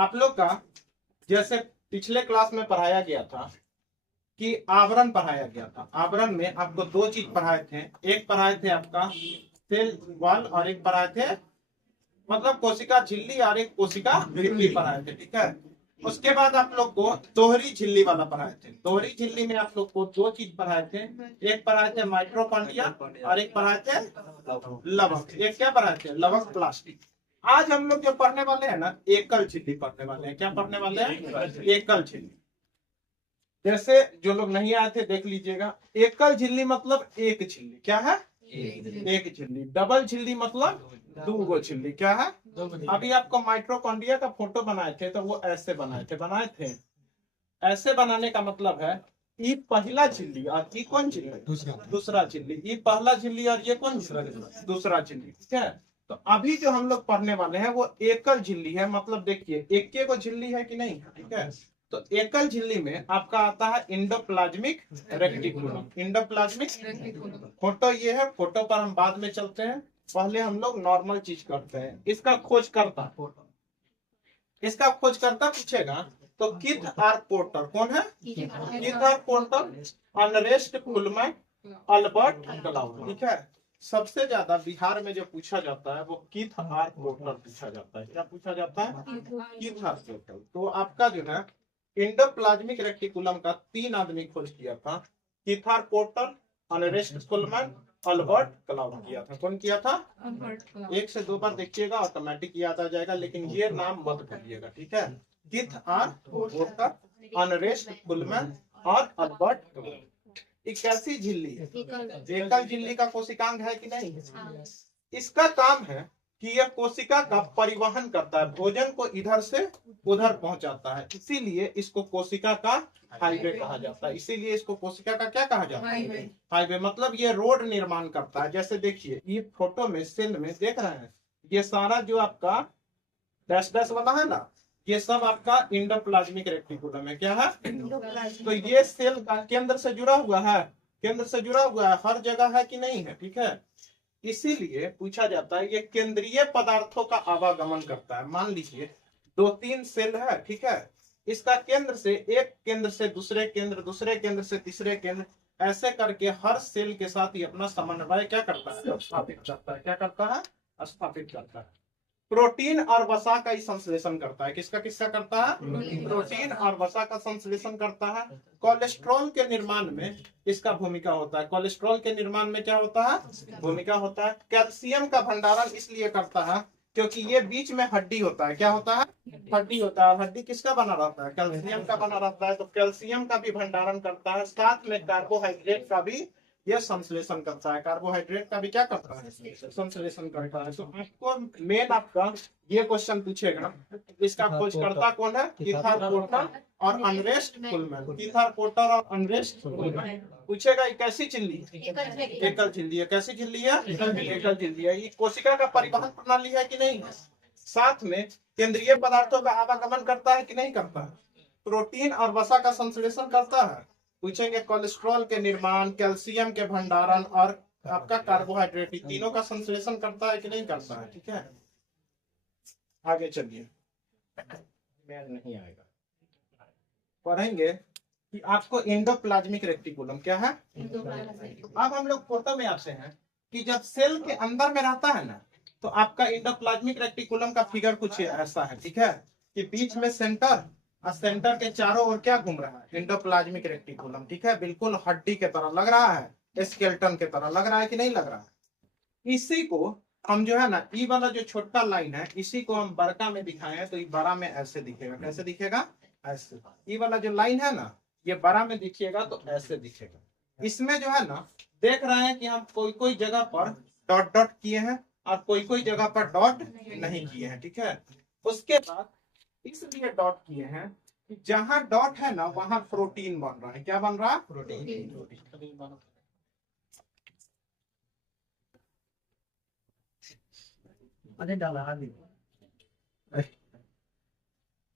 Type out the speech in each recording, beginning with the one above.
आप लोग का जैसे पिछले क्लास में पढ़ाया गया था कि आवरण पढ़ाया गया था। आवरण में आपको दो चीज पढ़ाए थे, एक पढ़ाए थे आपका सेल वॉल और एक पढ़ाए थे मतलब कोशिका झिल्ली और एक कोशिका भित्ति पढ़ाए थे, ठीक है। उसके बाद आप लोग को दोहरी झिल्ली वाला पढ़ाए थे। दोहरी झिल्ली में आप लोग को दो चीज पढ़ाए थे, एक पढ़ाए थे माइटोकॉन्ड्रिया और एक पढ़ाए थे लवक। एक क्या पढ़ाए थे? लवक प्लास्टिक। आज हम लोग जो पढ़ने वाले हैं ना, एकल झिल्ली पढ़ने वाले हैं। क्या पढ़ने वाले हैं? एकल झिल्ली। जैसे जो लोग नहीं आए थे देख लीजिएगा, एकल झिल्ली मतलब एक झिल्ली। क्या है? एक झिल्ली। डबल झिल्ली मतलब दो झिल्ली। क्या है? अभी आपको माइटोकॉन्ड्रिया का फोटो बनाए थे तो वो ऐसे बनाए थे। ऐसे बनाने का मतलब है ये पहला झिल्ली और ये कौन झिल्ली? दूसरा झिल्ली। ये पहला झिल्ली और ये कौन? दूसरा झिल्ली, ठीक है। तो अभी जो हम लोग पढ़ने वाले हैं वो एकल झिल्ली है। मतलब देखिए एक को झिल्ली है कि नहीं, ठीक है। तो एकल झिल्ली में आपका आता है इंडोप्लाज्मिक रेक्टिकुलम। इंडोप्लाज्मिक फोटो ये है। फोटो पर हम बाद में चलते हैं, पहले हम लोग नॉर्मल चीज करते हैं। इसका खोजकर्ता पूछेगा तो किथ आर पोर्टर कौन है? Keith R Porter, Ernest Kullman, Albert Claude, ठीक है। सबसे ज्यादा बिहार में जो पूछा जाता है वो किथ आर पोर्टर पूछा जाता है। क्या पूछा जाता है? Keith R porter. तो आपका जो है इंडोप्लाज्मिक रेक्टिकुलम का 3 आदमी खोज किया था, Keith R Porter, Ernest Kullman, Albert Claude किया था। कौन किया था? एक से दो बार देखिएगा ऑटोमेटिक याद आ जाएगा, लेकिन ये नाम मत भूलिएगा, ठीक है। किथ आर पोर्टर, अर्नेस्ट कुलमैन और अल्बर्ट क्लाउड। कैसी झिल्ली है? एकल झिल्ली का कोशिकांग है कि नहीं? इसका काम है कि यह कोशिका का परिवहन करता है, भोजन को इधर से उधर पहुंचाता है। इसीलिए इसको कोशिका का हाईवे कहा जाता है। इसीलिए इसको कोशिका का क्या कहा जाता है? हाईवे। मतलब ये रोड निर्माण करता है। जैसे देखिए ये फोटो में सेल में देख रहे हैं, ये सारा जो आपका डैश डैश वाला है ना, ये सब आपका इंडोप्लाज्मिक रेक्टिकुलम है। क्या है? तो ये सेल का केंद्र से जुड़ा हुआ है, केंद्र से जुड़ा हुआ है, हर जगह है कि नहीं है, ठीक है। इसीलिए पूछा जाता है ये केंद्रीय पदार्थों का आवागमन करता है। मान लीजिए 2-3 सेल है, ठीक है। इसका केंद्र से एक केंद्र से दूसरे केंद्र, दूसरे केंद्र से तीसरे केंद्र, ऐसे करके हर सेल के साथ ये अपना समन्वय क्या करता है? स्थापित करता है। क्या करता है? स्थापित करता है। प्रोटीन और वसा का ही संश्लेषण करता है। किसका किसका करता है? प्रोटीन और वसा का संश्लेषण करता है। कोलेस्ट्रॉल के निर्माण में इसका भूमिका होता है। कोलेस्ट्रॉल के निर्माण में क्या होता है? भूमिका होता है। कैल्शियम का भंडारण इसलिए करता है क्योंकि ये बीच में हड्डी होता है। क्या होता है? हड्डी होता है। हड्डी किसका बना रहता है? कैल्शियम का बना रहता है। तो कैल्शियम का भी भंडारण करता है। साथ में कार्बोहाइड्रेट का भी यह संश्लेषण करता है। कार्बोहाइड्रेट का भी क्या करता है? संश्लेषण करता है। तो आपको मेन आपका ये क्वेश्चन पूछेगा, इसका खोजकर्ता कौन है? किथ आर पोर्टर और अर्नेस्ट कुलमैन। किथ आर पोर्टर और अर्नेस्ट कुलमैन। पूछेगा ये कैसी झिल्ली? एकल झिल्ली है। कैसी झिल्ली है? एकल झिल्ली है। ये कोशिका का परिवहन प्रणाली है कि नहीं? साथ में केंद्रीय पदार्थों का आवागमन करता है कि नहीं करता है? प्रोटीन और वसा का संश्लेषण करता है। पूछेंगे कोलेस्ट्रॉल के निर्माण, कैल्शियम के भंडारण और आपका कार्बोहाइड्रेट, तीनों का संश्लेषण करता है कि नहीं करता है, ठीक है। आगे चलिए, नहीं आएगा। पढ़ेंगे कि आपको इंडोप्लाज्मिक रेक्टिकुलम क्या है। अब हम लोग फोटो में आते हैं कि जब सेल के अंदर में रहता है ना, तो आपका इंडोप्लाज्मिक रेक्टिकुलम का फिगर कुछ ऐसा है, ठीक है। कि बीच में सेंटर और सेंटर के चारों ओर क्या घूम रहा है? इंडोप्लाज्मिक रेक्टिकुलम, ठीक है। बिल्कुल हड्डी के तरह लग रहा है, स्केलेटन के तरह लग रहा है कि नहीं लग रहा है। इसी को हम जो है ना, ई वाला जो छोटा लाइन है, इसी को हम बड़का में दिखाएं तो ये बड़ा में ऐसे दिखेगा। कैसे दिखेगा? ऐसे। ई वाला जो लाइन है ना, ये बड़ा में दिखिएगा तो ऐसे दिखेगा। इसमें जो है ना, देख रहे हैं कि हम कोई कोई जगह पर डॉट डॉट किए हैं और कोई कोई जगह पर डॉट नहीं किए हैं, ठीक है। उसके बाद इसलिए डॉट किए हैं कि जहां डॉट है ना वहां प्रोटीन बन रहा है। क्या बन रहा है? प्रोटीन।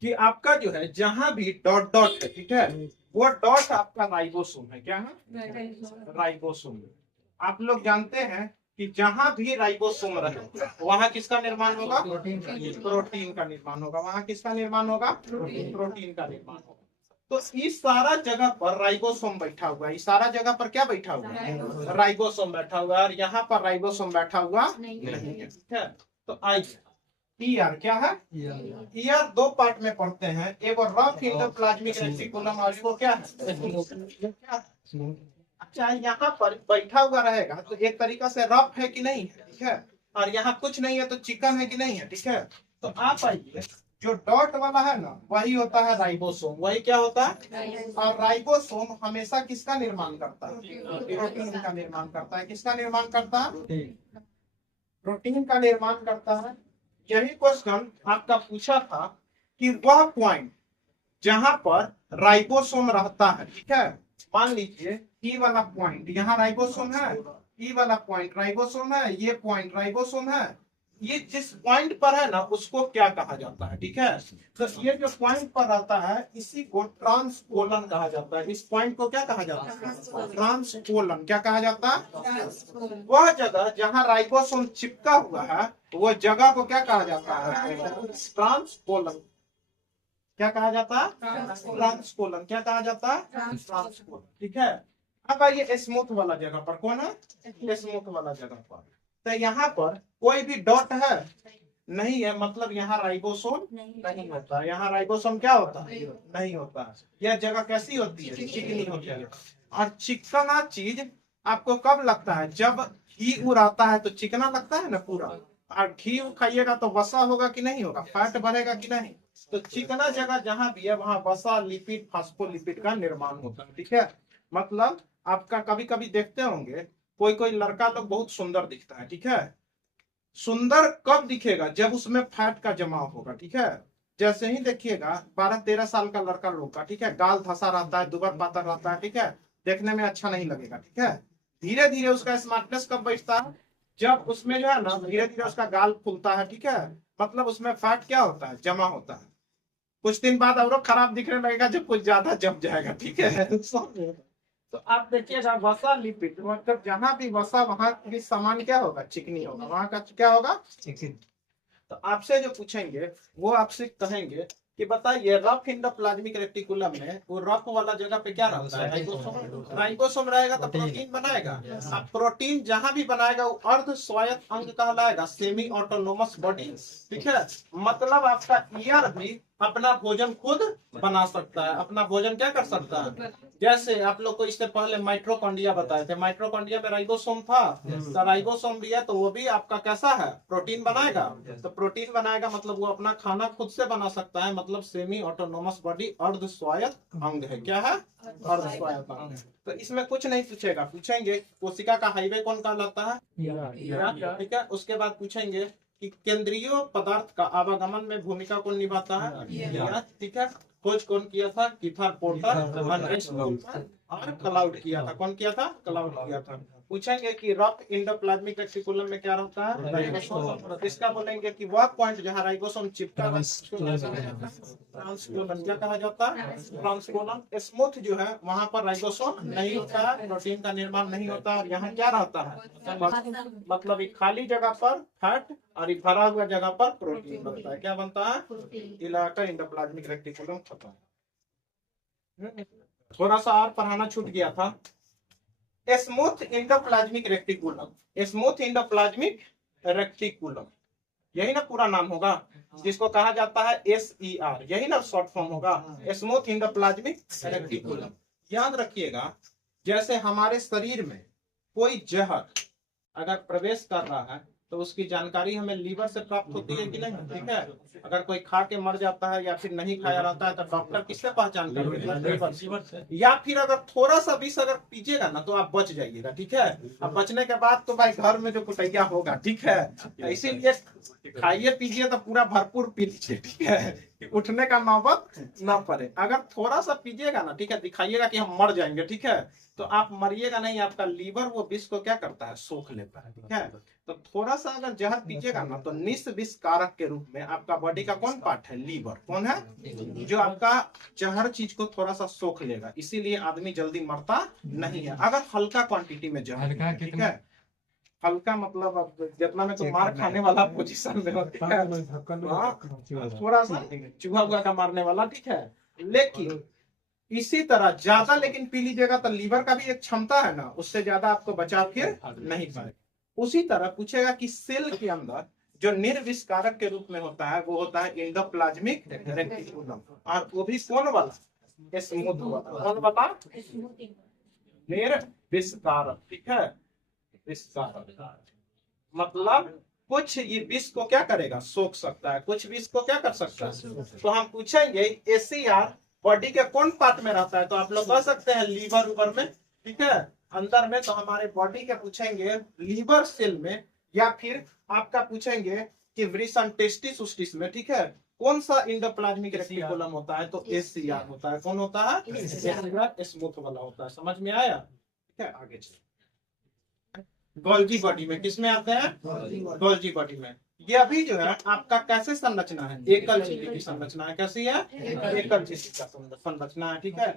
कि आपका जो है जहां भी डॉट डॉट है, ठीक है, वो डॉट आपका राइबोसोम है। क्या है? राइबोसोम। आप लोग जानते हैं कि जहां भी राइबोसोम रहे वहां किसका निर्माण होगा? प्रोटीन का निर्माण होगा। वहां किसका निर्माण होगा? प्रोटीन का निर्माण होगा। तो इस सारा जगह पर राइबोसोम बैठा हुआ है। इस सारा जगह पर क्या बैठा हुआ है? राइबोसोम बैठा हुआ है। और यहाँ पर राइबोसोम बैठा हुआ नहीं है। ठीक है, तो आइए ईआर क्या है? ईआर दो पार्ट में पढ़ते हैं, एक और रफ इंडोप्लाज्मिक रेटिकुलम और वो क्या है? अच्छा, यहाँ पर बैठा हुआ रहेगा तो एक तरीका से रफ है कि नहीं है? ठीक है, और यहाँ कुछ नहीं है तो चिकन है कि नहीं है? ठीक है, तो आप आइए, जो डॉट वाला है ना वही होता है राइबोसोम। वही क्या होता है? और राइबोसोम हमेशा किसका निर्माण करता है? प्रोटीन का निर्माण करता है। किसका निर्माण करता है? प्रोटीन का निर्माण करता है। यही क्वेश्चन आपका पूछा था कि वह पॉइंट जहां पर राइबोसोम रहता है, ठीक है, मान लीजिए ई वाला पॉइंट यहाँ राइबोसोम है, ई वाला पॉइंट राइबोसोम है, ये पॉइंट राइबोसोम है। ये जिस पॉइंट पर है ना उसको क्या कहा जाता है? ठीक है, तो ये जो पॉइंट पर रहता है इसी को ट्रांसकोलन कहा जाता है। इस पॉइंट को क्या कहा जाता है? ट्रांसकोलन। क्या कहा जाता है? वह जगह जहाँ राइबोसोम चिपका हुआ है वो जगह को क्या कहा जाता है? ट्रांसकोलन। क्या कहा जाता है? ट्रांसकोलन। क्या कहा जाता है? ट्रांसकोलन। ठीक है, अब आइए स्मूथ वाला जगह पर। कौन है? स्मूथ वाला जगह पर। तो यहाँ पर कोई भी डॉट है नहीं है, मतलब यहाँ राइबोसोम नहीं होता। यहाँ राइबोसोम क्या होता है? नहीं होता। यह जगह कैसी होती है? चिकनी होती है। और चिकना चीज आपको कब लगता है? जब घी उड़ाता है तो चिकना लगता है ना पूरा। और घी खाइएगा तो वसा होगा कि नहीं होगा? फैट बढ़ेगा कि नहीं? तो चिकना जगह जहां भी है वहां वसा, लिपिड, फास्फोलिपिड का निर्माण होता है। ठीक है, मतलब आपका कभी कभी देखते होंगे कोई कोई लड़का लोग बहुत सुंदर दिखता है। ठीक है, सुंदर कब दिखेगा? जब उसमें फैट का जमाव होगा। ठीक है, जैसे ही देखिएगा 12-13 साल का लड़का लोग का, ठीक है, गाल धसा रहता है, दुबर पातर रहता है, ठीक है, देखने में अच्छा नहीं लगेगा। ठीक है, धीरे धीरे उसका स्मार्टनेस कब बैठता है? जब उसमें जो है ना धीरे धीरे उसका गाल फूलता है। ठीक है, मतलब उसमें फैट क्या होता है? जमा होता है। कुछ दिन बाद और खराब दिखने लगेगा जब कुछ ज्यादा जम जाएगा। ठीक है, तो आप देखिएगा वसा लिपिड, मतलब जहां भी वसा वहां भी सामान क्या होगा? चिकनी होगा। वहां का क्या होगा? चिकनी। तो आपसे जो पूछेंगे वो आपसे कहेंगे कि बताइए रफ इंडोप्लाज्मिक रेटिकुलम में वो रफ वाला जगह पे क्या रहता है? राइबोसोम। राइबोसोम रहेगा तो प्रोटीन बनाएगा। अब प्रोटीन जहां भी बनाएगा वो अर्ध स्वायत्त अंग कहलाएगा, सेमी ऑटोनोमस बॉडी। ठीक है, मतलब आपका ईयर भी अपना भोजन खुद बना सकता है। अपना भोजन क्या कर सकता है? जैसे आप लोग को इससे पहले माइट्रोकॉन्ड्रिया बताए थे, माइट्रोकॉन्ड्रिया में राइबोसोम था, तो राइबोसोम भी है तो वो भी आपका कैसा है? प्रोटीन बनाएगा। तो प्रोटीन बनाएगा मतलब वो अपना खाना खुद से बना सकता है, मतलब सेमी ऑटोनोमस बॉडी, अर्ध स्वायत्त अंग है। क्या है? अर्ध स्वायत्त अंग। तो इसमें कुछ नहीं पूछेगा, पूछेंगे कोशिका का हाईवे कौन कहलाता है? ठीक है, उसके बाद पूछेंगे कि केंद्रीय पदार्थ का आवागमन में भूमिका कौन निभाता है? ठीक है, खोज कौन किया था? कीथर पोर्टर और क्लाउड किया था। कौन किया था? क्लाउड किया था। पूछेंगे कि रफ इंडोप्लाज्मिक रेटिकुलम में क्या रहता है? राइबोसोम। इसका बोलेंगे कि वह पॉइंट जहां राइबोसोम चिपका ट्रांसकोलन। क्या कहा जाता है? ट्रांसकोलन। स्मूथ जो है वहां पर राइबोसोम नहीं होता है, प्रोटीन का निर्माण नहीं होता। और यहाँ क्या रहता है? मतलब एक खाली जगह पर फैट और एक भरा हुआ जगह पर प्रोटीन बनता है। क्या बनता है? इलाका इंडोप्लाज्मिक रेटिकुलम खत्म। थोड़ा सा और पढ़ाना छूट गया था। Smooth endoplasmic reticulum, smooth endoplasmic reticulum, यही ना पूरा नाम होगा, जिसको कहा जाता है SER, यही ना शॉर्ट फॉर्म होगा, स्मूथ इंडोप्लाज्मिक रेटिकुलम। याद रखिएगा, जैसे हमारे शरीर में कोई जहर अगर प्रवेश कर रहा है तो उसकी जानकारी हमें लीवर से प्राप्त होती है कि नहीं? ठीक है, अगर कोई खा के मर जाता है या फिर नहीं खाया रहता है तो डॉक्टर किससे पहचान करेंगे? लीवर से। या फिर अगर थोड़ा सा विष अगर पीजिएगा ना तो आप बच जाइएगा। ठीक है, अब बचने के बाद तो भाई घर में जो कुटैया होगा। ठीक है, इसीलिए खाइए पीजिए तो पूरा भरपूर पी लीजिए। ठीक है, उठने का नौबत ना पड़े। अगर थोड़ा सा पीजिएगा ना, ठीक है, दिखाइएगा कि हम मर जाएंगे, ठीक है, तो आप मरिएगा नहीं। आपका लीवर वो विष को क्या करता है? सोख लेता है। ठीक है, तो थोड़ा सा अगर जहर पीजिएगा ना तो निस विष कारक के रूप में आपका बॉडी का कौन पार्ट है? लीवर। कौन है? जो आपका जहर चीज को थोड़ा सा सोख लेगा, इसीलिए आदमी जल्दी मरता नहीं है अगर हल्का क्वांटिटी में जहर। ठीक है, हल्का मतलब अब जितना में तो मार खाने वाला पोजीशन में होता है, थोड़ा सा चूहा उहा का मारने वाला, ठीक है। लेकिन इसी तरह ज्यादा लेकिन पी लीजिएगा तो लीवर का भी एक क्षमता है ना, उससे ज्यादा आपको बचा फिर नहीं पाए। उसी तरह पूछेगा कि सेल के अंदर जो निर्विस्कारक के रूप में होता है वो होता है एंडोप्लाज्मिक रेटिकुलम, और वो भी कौन वाला, स्मूथ वाला। कौन वाला, निर्विस्कारक, ठीक है। विस्कारक मतलब कुछ ये विष को क्या करेगा, सोख सकता है, कुछ विष को क्या कर सकता है। तो हम पूछेंगे एसीआर बॉडी के कौन पार्ट में रहता है, तो आप लोग कह सकते हैं लीवर उवर में, ठीक है, अंदर में। तो हमारे बॉडी के पूछेंगे लीवर सेल में, या फिर आपका पूछेंगे कि वृषण टेस्टिस उस्टिस में, ठीक है। कौन सा इंडोप्लाज्मिक रेटिकुलम होता है, तो एसीआर होता है। कौन होता है, एसीआर स्मूथ वाला होता है। समझ में आया, ठीक है। आगे चलिए, गोल्जी बॉडी में किसमें आते हैं, गोल्जी बॉडी में। ये अभी जो है आपका कैसे संरचना है, एकल झिल्ली की संरचना है। कैसी है, एकल झिल्ली का संरचना है, ठीक है।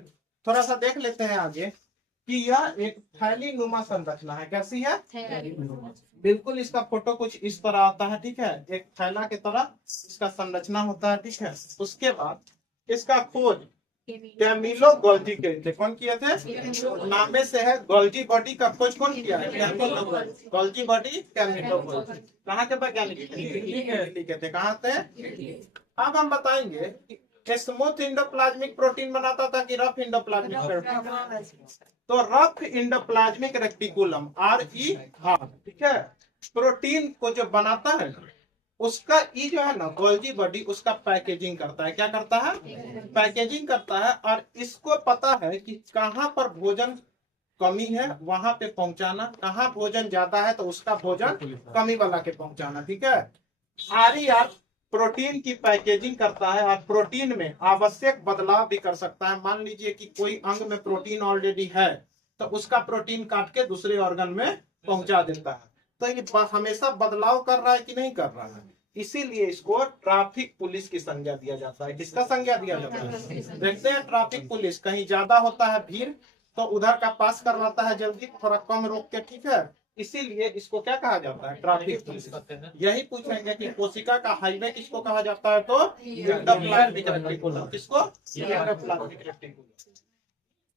थोड़ा सा देख लेते हैं आगे कि यह एक थैली नुमा संरचना है। कैसी है, बिल्कुल। इसका फोटो कुछ इस तरह आता है, ठीक है। एक थैला की तरह इसका संरचना होता है, ठीक है। उसके बाद इसका खोज कैमिलो गोल्जी किए थे। कौन किए थे, नामे से है गोल्जी बॉडी का खोज कौन किया है, Camillo Golgi. Golgi body Camillo Golgi कहाँ के वैज्ञानिक लिखे थे, कहाँ थे। अब हम बताएंगे कि स्मूथ इंडोप्लाज्मिक प्रोटीन बनाता था कि रफ इंडोप्लाज्मिक प्रोटीन। तो रफ इंडोप्लाज्मिक रेटिकुलम RER, ठीक है, प्रोटीन को जो बनाता है उसका ई जो है ना गोल्जी बॉडी उसका पैकेजिंग करता है। क्या करता है, पैकेजिंग करता है। और इसको पता है कि कहाँ पर भोजन कमी है वहां पे पहुंचाना, कहाँ भोजन ज्यादा है तो उसका भोजन कमी वाला के पहुंचाना, ठीक है। RER प्रोटीन की पैकेजिंग करता है और प्रोटीन में आवश्यक बदलाव भी कर सकता है। मान लीजिए कि कोई अंग में प्रोटीन ऑलरेडी है तो उसका प्रोटीन काट के दूसरे ऑर्गन में पहुंचा देता है। तो ये हमेशा बदलाव कर रहा है कि नहीं कर रहा है, इसीलिए इसको ट्रैफिक पुलिस की संज्ञा दिया जाता है। किसका संज्ञा दिया जाता है, देखते हैं। ट्रैफिक पुलिस, कहीं ज्यादा होता है भीड़ तो उधर का पास करवाता है जल्दी, थोड़ा कम रोक के, ठीक है। इसीलिए इसको क्या कहा जाता है, ट्रैफिक पुलिस। यही पूछेंगे कि कोशिका का हाईवे किसको कहा जाता है, तो एंडोप्लाज्मिक रेटिकुलम। किसको, एंडोप्लाज्मिक रेटिकुलम।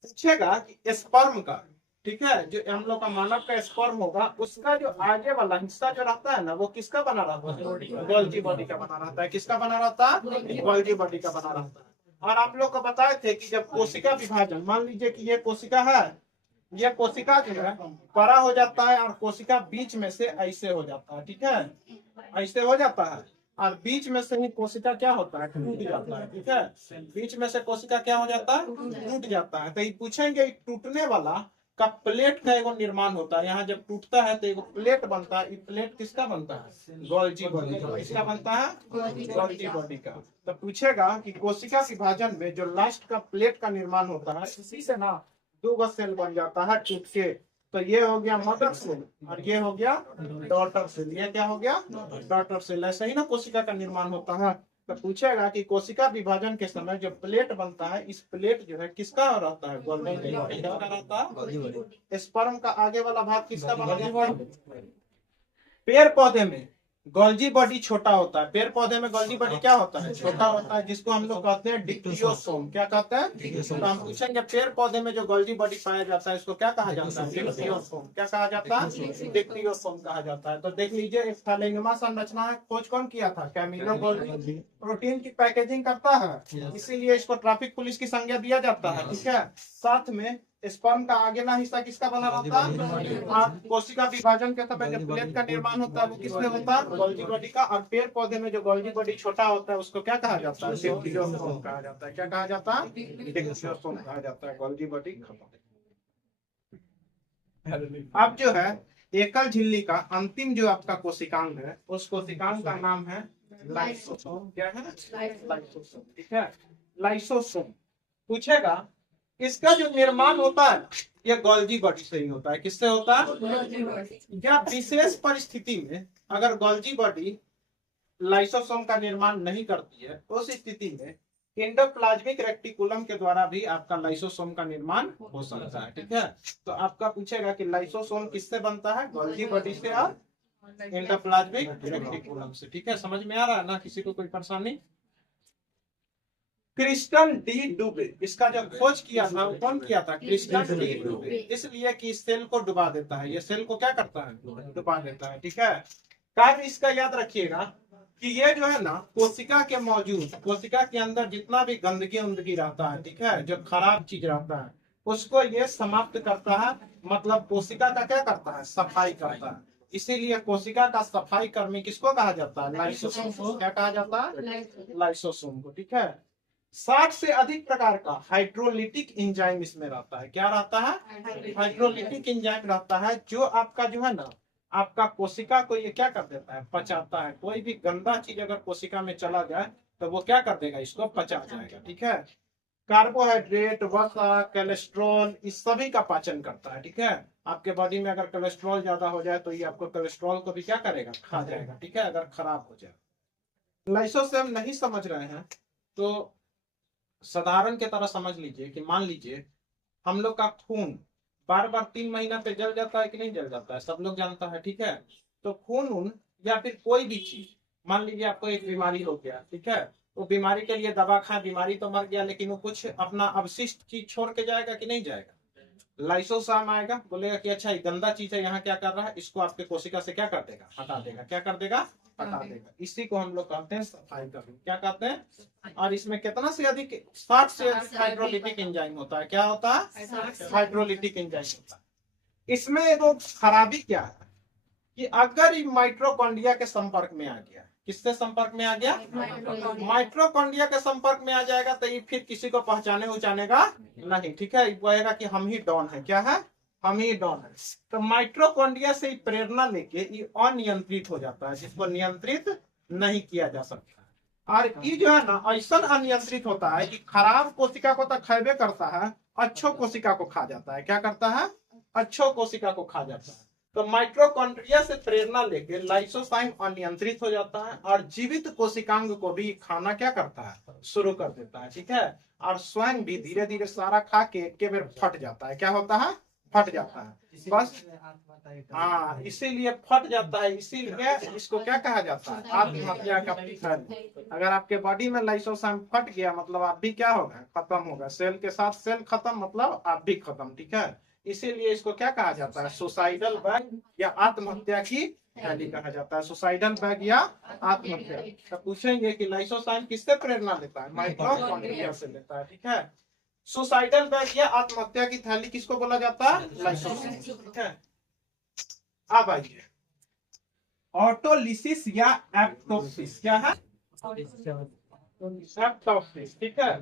पूछेगा कि स्पर्म का, ठीक है, जो हम लोग का मानव का स्पर्म होगा उसका जो आगे वाला हिस्सा जो रहता है ना वो किसका बना रहता है, गोल्जी बॉडी का बना रहता है। किसका बना रहता है, गोल्जी बॉडी का बना रहता है। और आप लोग को बताए थे कि जब कोशिका विभाजन, मान लीजिए कि ये कोशिका है, ये कोशिका जो है बड़ा हो जाता है और कोशिका बीच में से ऐसे हो जाता है, ठीक है, ऐसे हो जाता है। और बीच में से ही कोशिका क्या होता है, टूट जाता है, ठीक है। बीच में से कोशिका क्या हो जाता है, टूट जाता है। तो ये पूछेंगे टूटने वाला का प्लेट का एगो निर्माण होता है। यहाँ जब टूटता है तो एगो प्लेट बनता है। प्लेट किसका बनता है, गोल्जी बॉडी का। किसका बनता है, गोल्जी बॉडी का। तो पूछेगा कि कोशिका विभाजन में जो लास्ट का प्लेट का निर्माण होता है, इसी से ना दो सेल बन जाता है टूट के। तो ये हो गया मदर सेल और ये हो गया डॉटर सेल। ये क्या हो गया, डॉटर सेल। ऐसे ही ना कोशिका का निर्माण होता है। तो पूछेगा कि कोशिका विभाजन के समय जो प्लेट बनता है, इस प्लेट जो है किसका रहता है, गोल्जी बॉडी का रहता है। स्पर्म का आगे वाला भाग किसका बना रहता है। पेड़ पौधे में गोल्जी बॉडी छोटा होता है। पेड़ पौधे में गोल्जी बॉडी क्या होता है, छोटा होता है, जिसको हम लोग कहते हैं डिक्टियोसोम। क्या कहते हैं, तो हम पूछेंगे पेड़ पौधे में जो गोल्जी बॉडी पाया जाता है इसको क्या कहा जाता है, डिक्टियोसोम। क्या कहा जाता है, डिक्टियोसोम कहा जाता है। तो देख लीजिए एक थैलेनुमा संरचना है, खोज कौन किया था, कैमिलो गोल्जी। प्रोटीन की पैकेजिंग करता है, इसीलिए इसको ट्रैफिक पुलिस की संज्ञा दिया जाता है, ठीक है। साथ में स्पर्म का आगे ना हिस्सा किसका बना रहता है, और कोशिका विभाजन के समय जब प्लेट का निर्माण होता है वो किसमें होता है, गोल्जी बॉडी का। और पेड़ पौधे में जो गोल्जी बॉडी छोटा होता है उसको क्या कहा जाता है, डिक्टियोसोम कहा जाता है। क्या कहा जाता है, डिक्टियोसोम कहा जाता है। गोल्जी बॉडी खत्म। अब जो है एकल झिल्ली का अंतिम जो आपका कोशिकांग है, उस कोशिकांग का नाम है लाइसोसोम। क्या है, लाइसोसोम, ठीक है, लाइसोसोम। पूछेगा इसका जो निर्माण होता है ये गोल्जी बॉडी से ही होता है। किससे होता है, या विशेष परिस्थिति में अगर गोल्जी बॉडी लाइसोसोम का निर्माण नहीं करती है, उस स्थिति में एंडोप्लाज्मिक रेटिकुलम के द्वारा भी आपका लाइसोसोम का निर्माण हो सकता है। ठीक है, तो आपका पूछेगा कि लाइसोसोम किससे बनता है, गोल्गी बॉडी से और एंडोप्लाज्मिक रेटिकुलम से। ठीक है, समझ में आ रहा है ना, किसी को कोई परेशानी? क्रिस्टन डी डुबे, इसका जब खोज किया था वो कौन किया था, क्रिस्टन डी डुबे, इसलिए कि इस सेल को डुबा देता है, ये सेल को क्या करता है, डुबा देता है। ठीक है, कार्य इसका याद रखिएगा कि ये जो है ना कोशिका के मौजूद, कोशिका के अंदर जितना भी गंदगी उंदगी रहता है, ठीक है, जो खराब चीज रहता है उसको ये समाप्त करता है, मतलब कोशिका का क्या करता है, सफाई करता है। इसीलिए कोशिका का सफाई कर्मी किसको कहा जाता है, लाइसोसोम को। क्या कहा जाता है, लाइसोसोम को। ठीक है, 60 से अधिक प्रकार का हाइड्रोलिटिक एंजाइम इसमें रहता है। क्या रहता है, हाइड्रोलिटिक एंजाइम रहता है, जो आपका जो है ना आपका कोशिका को ये क्या कर देता है, पचाता है। कोई भी गंदा चीज अगर कोशिका में चला जाए तो वो क्या कर देगा, इसको पचा जाएगा। ठीक है, कार्बोहाइड्रेट, वसा, कोलेस्ट्रॉल, इस सभी का पाचन करता है। ठीक है, आपके बॉडी में अगर कोलेस्ट्रॉल ज्यादा हो जाए तो ये आपको कोलेस्ट्रॉल को भी क्या करेगा, खा जाएगा। ठीक है, अगर खराब हो जाए। लाइसोसोम नहीं समझ रहे हैं तो साधारण के तरह समझ लीजिए कि मान लीजिए हम लोग का खून बार बार 3 महीना पे जल जाता है कि नहीं जल जाता है, सब लोग जानता है। ठीक है, तो खून उन या फिर कोई भी चीज, मान लीजिए आपको एक बीमारी हो गया, ठीक है, वो बीमारी के लिए दवा खाए, बीमारी तो मर गया लेकिन वो कुछ अपना अवशिष्ट चीज छोड़ के जाएगा कि नहीं जाएगा। लाइसोसोम आएगा, बोलेगा कि अच्छा ये गंदा चीज है, यहाँ क्या कर रहा है, इसको आपके कोशिका से क्या कर देगा, हटा देगा। क्या कर देगा, हटा देगा। इसी को हम लोग कहते हैं सफाई करना। क्या कहते हैं, और इसमें कितना से अधिक, 60 से अधिक हाइड्रोलिटिक एंजाइम होता है। क्या होता है, हाइड्रोलिटिक एंजाइम होता है। इसमें एगो खराबी क्या है कि अगर ये माइटोकॉन्ड्रिया के संपर्क में आ गया, किससे संपर्क में आ गया, माइटोकॉन्ड्रिया के संपर्क में आ जाएगा तो ये फिर किसी को पहचाने उचानेगा नहीं। ठीक है, कहेगा कि हम ही डॉन है। क्या है, हम ही डॉन है। तो माइटोकॉन्ड्रिया से प्रेरणा लेके ये अनियंत्रित हो जाता है, जिसको नियंत्रित नहीं किया जा सकता। और ये जो है ना ऐसा अनियंत्रित होता है कि खराब कोशिका को तो खैबे करता है, अच्छो कोशिका को खा जाता है। क्या करता है, अच्छो कोशिका को खा जाता है। तो माइटोकॉन्ड्रिया से प्रेरणा लेके लाइसोसाइम अनियंत्रित हो जाता है और जीवित कोशिकांग को भी खाना क्या करता है, शुरू कर देता है। ठीक है, और स्वयं भी धीरे धीरे सारा खा के एक बार फट जाता है। क्या होता है, फट जाता है बस। हाँ, इसीलिए फट जाता है, इसीलिए इसको क्या कहा जाता है, आत्महत्या का फल। अगर आपके बॉडी में लाइसोसाइम फट गया मतलब आप भी क्या होगा, खत्म होगा। सेल के साथ सेल खत्म मतलब आप भी खत्म। ठीक है, इसीलिए इसको क्या कहा जाता है, सुसाइडल बैग या आत्महत्या की थैली कहा जाता है। सुसाइडल बैग या आत्महत्या। तो पूछेंगे कि लाइसोसाइम किससे प्रेरणा लेता है, माइटोकॉन्ड्रिया से लेता है। ठीक है, सुसाइडल बैग या आत्महत्या की थैली किसको बोला जाता है, लाइसोसाइम। ठीक है, अब आइए ऑटोलिसिस या एप्टोसिस। क्या है, एप्टोसिस। ठीक है,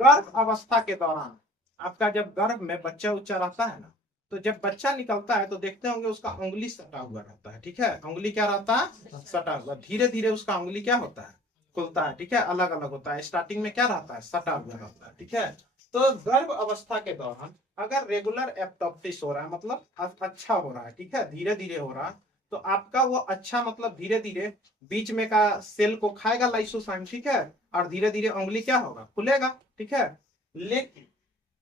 गर्भ अवस्था के दौरान आपका जब गर्भ में बच्चा उच्चा रहता है ना, तो जब बच्चा निकलता है तो देखते होंगे उसका उंगली सटा हुआ रहता है। ठीक है, उंगली क्या रहता है, सटा हुआ। धीरे धीरे उसका उंगली क्या होता है, खुलता है। ठीक है, अलग अलग होता है। स्टार्टिंग में क्या रहता है, सटा हुआ रहता है। ठीक है, तो गर्भ अवस्था के दौरान अगर रेगुलर एप्टोप्टिस हो रहा है मतलब अच्छा हो रहा है, ठीक है, धीरे धीरे हो रहा है, तो आपका वो अच्छा मतलब धीरे धीरे बीच में का सेल को खाएगा लाइसोसाइम। ठीक है, और धीरे धीरे उंगली क्या होगा, खुलेगा। ठीक है, लेकिन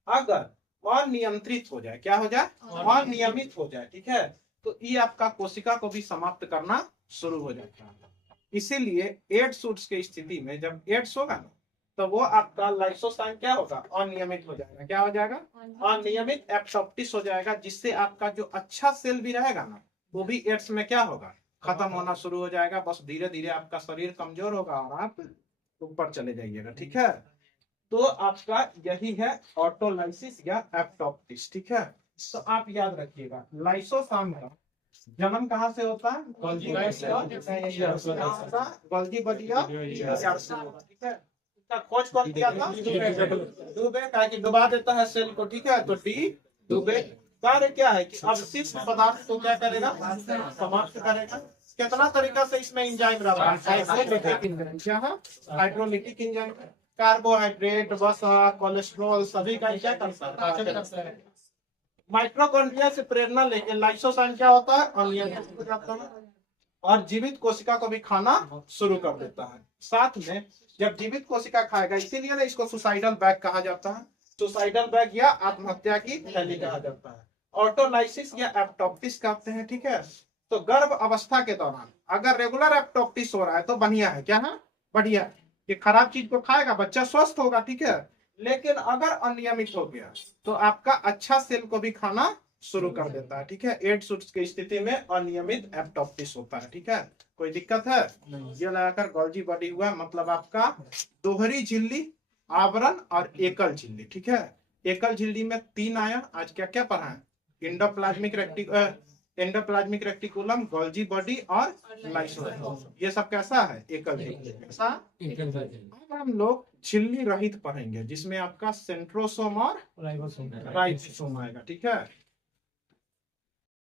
अगर अनियंत्रित हो जाए, क्या हो जाए, अनियमित हो जाए, ठीक है, तो ये आपका कोशिका को भी समाप्त करना शुरू हो जाता है। इसीलिए एड्स की स्थिति में जब एड्स होगा ना तो वो आपका लाइसोसाइम क्या होगा, अनियमित हो जाएगा। क्या हो जाएगा, अनियमित एप्टोप्टिस हो जाएगा, जिससे आपका जो अच्छा सेल भी रहेगा ना वो भी एड्स में क्या होगा, खत्म होना शुरू हो जाएगा। बस धीरे धीरे आपका शरीर कमजोर होगा और आप ऊपर चले जाइएगा। ठीक है, तो आपका यही है ऑटोलाइसिस या एप्टोप्टिस। ठीक है, तो आप याद रखिएगा लाइसोसोम का जन्म कहाँ से होता है, गोल्गी बॉडिया। ठीक है, इसका खोज कौन किया था, डुबे, कहा कि डुबा देता है सेल को। ठीक है, तो डी डुबे। कार्य क्या है कि अवशिष्ट पदार्थ को क्या करेगा, समाप्त करेगा। कितना तरीका से इसमें एंजाइम रहा है, हाइड्रोलिटिक एंजाइम, कार्बोहाइड्रेट, वसा, कोलेस्ट्रॉल सभी का क्या करता है। माइटोकॉन्ड्रिया से प्रेरणा लेके लाइसोसाइम क्या होता है, अनियंत्रित हो जाता है। और जीवित कोशिका को भी खाना शुरू कर देता है। साथ में जब जीवित कोशिका खाएगा, इसीलिए ना इसको सुसाइडल बैग कहा जाता है। सुसाइडल बैग या आत्महत्या की थैली कहा जाता है। ऑटोलाइसिस या एप्टोप्टिस कहते हैं, ठीक है। तो गर्भ अवस्था के दौरान अगर रेगुलर एप्टोप्टिस हो रहा है तो बढ़िया है, क्या है, बढ़िया। ये खराब चीज को खाएगा, बच्चा स्वस्थ होगा, ठीक है। लेकिन अगर अनियमित हो गया तो आपका अच्छा सेल को भी खाना शुरू कर देता है, ठीक है। एड्स की स्थिति में अनियमित एप्टोप्टिस होता है, ठीक है। कोई दिक्कत है? ये लगाकर गोल्जी बॉडी हुआ, मतलब आपका दोहरी झिल्ली, आवरण और एकल झिल्ली, ठीक है। एकल झिल्ली में 3 आया। आज क्या क्या पढ़ा है? एंडोप्लाज्मिक रेक्टिकुलम, गोल्जी बॉडी और लाइसोसोम। ये सब कैसा है? एकल झिल्ली। कैसा? अब हम लोग झिल्ली रहित पढ़ेंगे, जिसमें आपका सेंट्रोसोम और राइबोसोम आएगा, ठीक है।